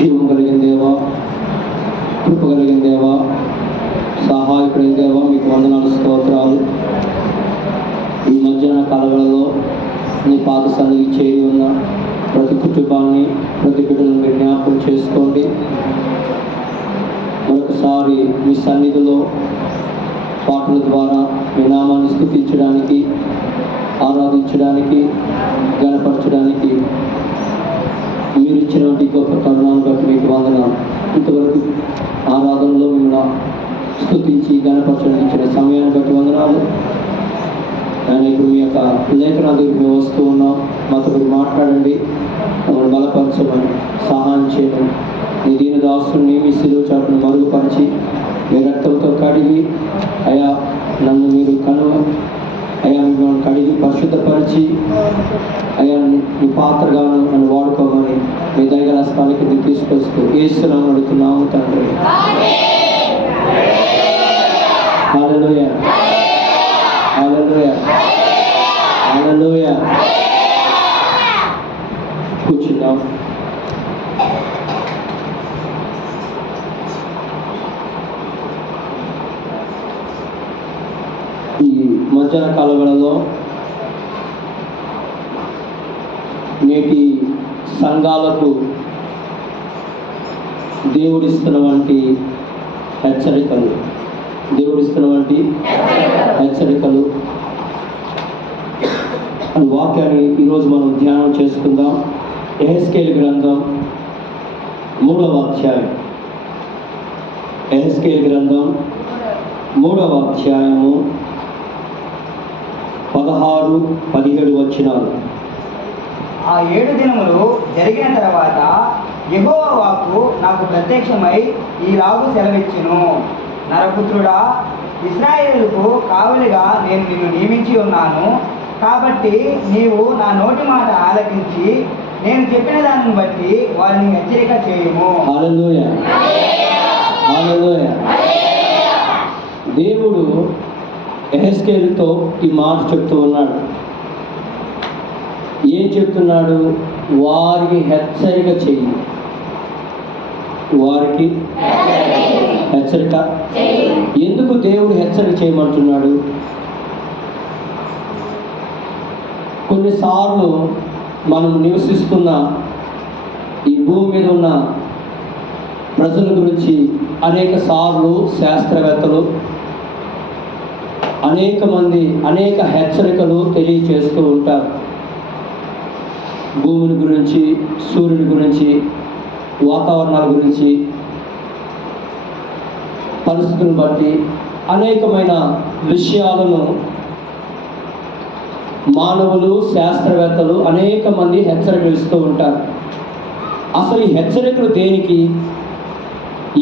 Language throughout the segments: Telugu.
జీవం కలిగిన దేవా, కృప కలిగిన దేవా, సహాయకుడైన దేవా, మీకు వందనాలు, స్తోత్రాలు. ఈ మధ్యాహ్న కాలంలో నీ పాద సన్నిధి చేరి ఉన్న ప్రతి కుటుంబాన్ని, ప్రతి బిడ్డలను మీరు జ్ఞాపకం చేసుకోండి. మరొకసారి మీ సన్నిధిలో పాటల ద్వారా మీ నామాన్ని స్తుతించడానికి, ఆరాధించడానికి, గణపరచడానికి మీరు ఇచ్చినటువంటి గొప్ప తరుణాన్ని బట్టి మీకు వందనాలు. ఇంతవరకు ఆరాధనలో మిమ్మల్ని స్తుతించి గణపరచడానికి ఇచ్చిన సమయాన్ని బట్టి వందనాలు. ఆయన ఇప్పుడు మీ యొక్క లేఖనాల దగ్గరికి మేము వస్తూ ఉన్నాం. మాతో మీరు మాట్లాడండి, మమ్మల్ని బలపరచమని, సహాయం చేయమని. నీ దీని దాసుని మీ శిలువ చాటును మరుగుపరిచి మీ రక్తంతో కడిగి అయా నన్ను మీరు అయా మిమ్మల్ని కడిగి పరిశుద్ధపరిచి అయా నీ పాత్రగా నన్ను వాడుకోమని మీ దగ్గర స్థానికి మీరు తీసుకొస్తూ యేసునామమున అడుగుతున్నాము తండ్రి. హల్లెలూయా, హల్లెలూయా, హల్లెలూయా. కూర్చుందాం. ఈ మధ్యాహ్న కాలంలో నేటి సంఘాలకు దేవుడిస్తున్నటువంటి హెచ్చరికలు అనే వాక్యాన్ని ఈరోజు మనం ధ్యానం చేసుకుందాం. యెహెజ్కేలు గ్రంథం 3వ అధ్యాయం. యెహెజ్కేలు గ్రంథం 3వ అధ్యాయము 16-17 వచనాలు. ఆ 7 దినములు జరిగిన తర్వాత యెహోవా వాక్కు నాకు ప్రత్యక్షమై ఈలాగు సెలవిచ్చెను. నరపుత్రుడా, ఇశ్రాయేలుకు కావలిగా నేను నిన్ను నియమించి ఉన్నాను. కాబట్టి నీవు నా నోటి మాట ఆలకించి నేను చెప్పిన దానిని బట్టి వారిని హెచ్చరిక చేయము. హల్లెలూయా, హల్లెలూయా. దేవుడు యెహెజ్కేలుతో ఈ మాట చెప్తూ ఉన్నాడు. ఏం చెప్తున్నాడు? వారికి హెచ్చరిక చెయ్యి. వారికి హెచ్చరిక. ఎందుకు దేవుడు హెచ్చరిక చేయమంటున్నాడు? కొన్నిసార్లు మనం నివసిస్తున్న ఈ భూమి మీద ఉన్న ప్రజల గురించి అనేక సార్లు శాస్త్రవేత్తలు అనేక మంది అనేక హెచ్చరికలు తెలియచేస్తూ ఉంటారు. భూమిని గురించి, సూర్యుని గురించి, వాతావరణాల గురించి, పరిస్థితులను బట్టి అనేకమైన విషయాలను మానవులు, శాస్త్రవేత్తలు అనేక మంది హెచ్చరికలు ఇస్తూ ఉంటారు. అసలు ఈ హెచ్చరికలు దేనికి,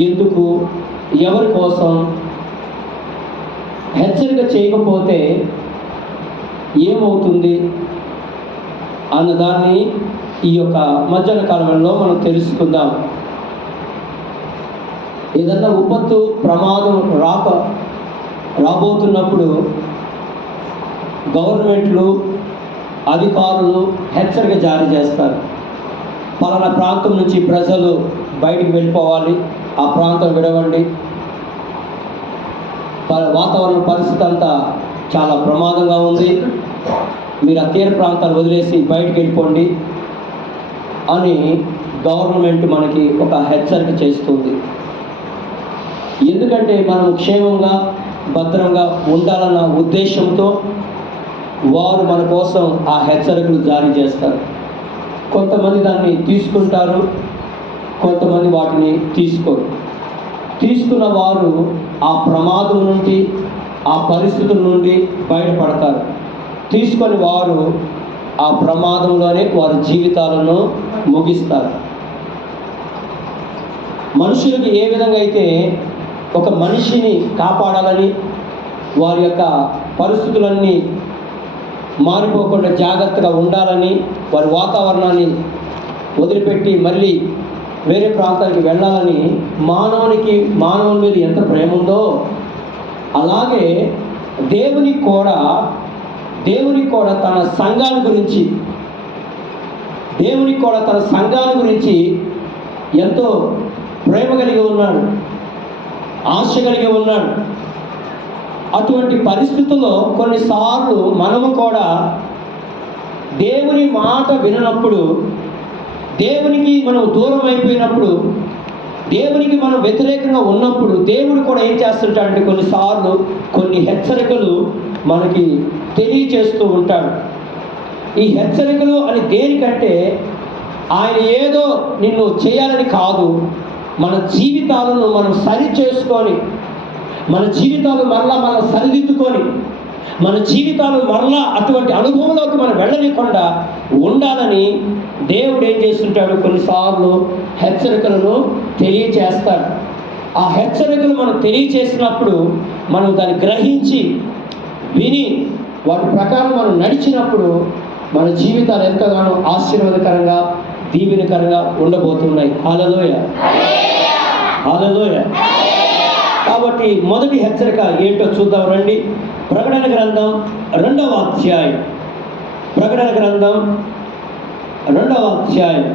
ఎందుకు, ఎవరి కోసం? హెచ్చరిక చేయకపోతే ఏమవుతుంది అన్నదాన్ని ఈ యొక్క మధ్యాహ్న కాలంలో మనం తెలుసుకుందాం. ఏదన్నా విపత్తు, ప్రమాదం రాబోతున్నప్పుడు గవర్నమెంట్లు, అధికారులు హెచ్చరిక జారీ చేస్తారు. పలానా ప్రాంతం నుంచి ప్రజలు బయటికి వెళ్ళిపోవాలి, ఆ ప్రాంతం విడవండి, వాతావరణ పరిస్థితి అంతా చాలా ప్రమాదంగా ఉంది, మీరు ఆ తీర ప్రాంతాలు వదిలేసి బయటికి వెళ్ళిపోండి అని గవర్నమెంట్ మనకి ఒక హెచ్చరిక చేస్తుంది. ఎందుకంటే మనం క్షేమంగా, భద్రంగా ఉండాలన్న ఉద్దేశంతో వారు మన కోసం ఆ హెచ్చరికలు జారీ చేస్తారు. కొంతమంది దాన్ని తీసుకుంటారు, కొంతమంది వాటిని తీసుకోరు. తీసుకున్న వారు ఆ ప్రమాదం నుండి, ఆ పరిస్థితుల నుండి బయటపడతారు. తీసుకొని వారు ఆ ప్రమాదంలోనే వారి జీవితాలను ముగిస్తారు. మనుషులకు ఏ విధంగా అయితే ఒక మనిషిని కాపాడాలని, వారి యొక్క పరిస్థితులన్నీ మారిపోకుండా జాగ్రత్తగా ఉండాలని, వారి వాతావరణాన్ని వదిలిపెట్టి మళ్ళీ వేరే ప్రాంతానికి వెళ్ళాలని మానవుని మీద ఎంత ప్రేమ ఉందో, అలాగే దేవునికి కూడా తన సంఘాన్ని గురించి ఎంతో ప్రేమ కలిగి ఉన్నాడు, ఆశ కలిగి ఉన్నాడు. అటువంటి పరిస్థితుల్లో కొన్నిసార్లు మనము కూడా దేవుని మాట విననప్పుడు, దేవునికి మనం దూరం అయిపోయినప్పుడు, దేవునికి మనం వ్యతిరేకంగా ఉన్నప్పుడు దేవుడు కూడా ఏం చేస్తుంటాడంటే కొన్నిసార్లు కొన్ని హెచ్చరికలు మనకి తెలియచేస్తూ ఉంటాడు. ఈ హెచ్చరికలు అని దేనికంటే ఆయన ఏదో నిన్ను చేయాలని కాదు, మన జీవితాలను మనం సరి చేసుకొని, మన జీవితాలు మరలా సరిదిద్దుకొని, మన జీవితాలు మరలా అటువంటి అనుభవంలోకి మనం వెళ్ళలేకుండా ఉండాలని దేవుడు ఏం చేస్తుంటాడు, కొన్నిసార్లు హెచ్చరికలను తెలియచేస్తాడు. ఆ హెచ్చరికలు మనం తెలియచేసినప్పుడు మనం దాన్ని గ్రహించి విని వాటి ప్రకారం మనం నడిచినప్పుడు మన జీవితాలు ఎంతగానో ఆశీర్వాదకరంగా దీవెనకరంగా ఉండబోతున్నాయి. హల్లెలూయ, హల్లెలూయ. కాబట్టి మొదటి హెచ్చరిక ఏంటో చూద్దాం రండి. ప్రకటన గ్రంథం 2వ అధ్యాయం, ప్రకటన గ్రంథం 2వ అధ్యాయం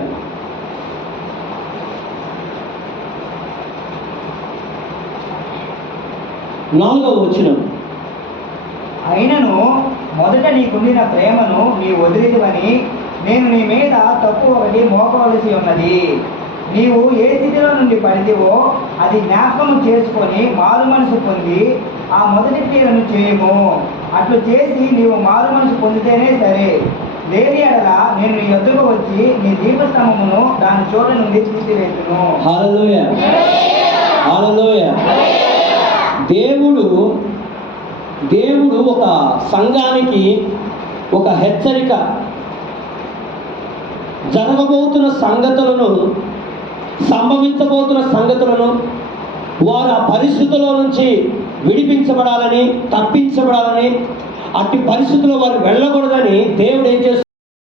4వ వచనం. అయినను మొదట నీకుండిన ప్రేమను నీ వదిలిదివని నేను నీ మీద తప్పు ఒకటి మోపవలసి ఉన్నది. నీవు ఏ స్థితిలో నుండి పడితివో అది జ్ఞాపకం చేసుకొని మారు మనసు పొంది ఆ మొదటి క్రియలను చేయము. అట్లు చేసి నీవు మారు మనసు పొందితేనే సరే. లేని ఎడల నేను నీ యొద్దకు వచ్చి నీ దీపస్తంభమును దాని చోట నుండి తీసివేతును. హల్లెలూయ, హల్లెలూయ. దేవుడు ఒక సంఘానికి ఒక హెచ్చరిక, జరగబోతున్న సంగతులను, సంభవించబోతున్న సంగతులను, వారు ఆ పరిస్థితుల్లో నుంచి విడిపించబడాలని, తప్పించబడాలని, అట్టి పరిస్థితుల్లో వారు వెళ్ళకూడదని దేవుడు ఏం చేస్తున్నారు?